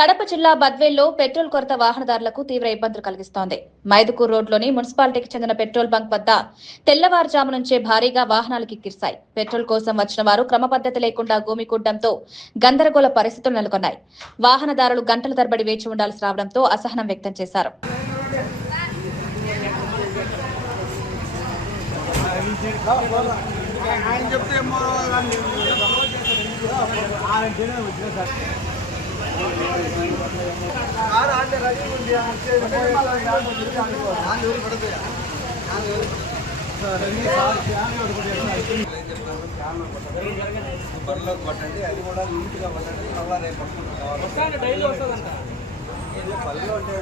కడప జిల్లా బద్వేల్లో పెట్రోల్ కొరత వాహనదారులకు తీవ్ర ఇబ్బందులు కలిగిస్తోంది. మైదుకూరు రోడ్లోని మున్సిపాలిటీకి చెందిన పెట్రోల్ బంక్ వద్ద తెల్లవారుజాము నుంచే భారీగా వాహనాలు కిక్కిరిశాయి. పెట్రోల్ కోసం వచ్చిన వారు క్రమపద్ధతి లేకుండా గుమికూడడంతో గందరగోళ పరిస్థితులు నెలకొన్నాయి. వాహనదారులు గంటల తరబడి వేచి ఉండాల్సి రావడంతో అసహనం వ్యక్తం చేశారు. బరిలోకి పట్టండి, అది కూడా నీట్గా పట్టండి. మళ్ళీ రేపు డైలీ వస్తుందంట. పల్లెలో అంటే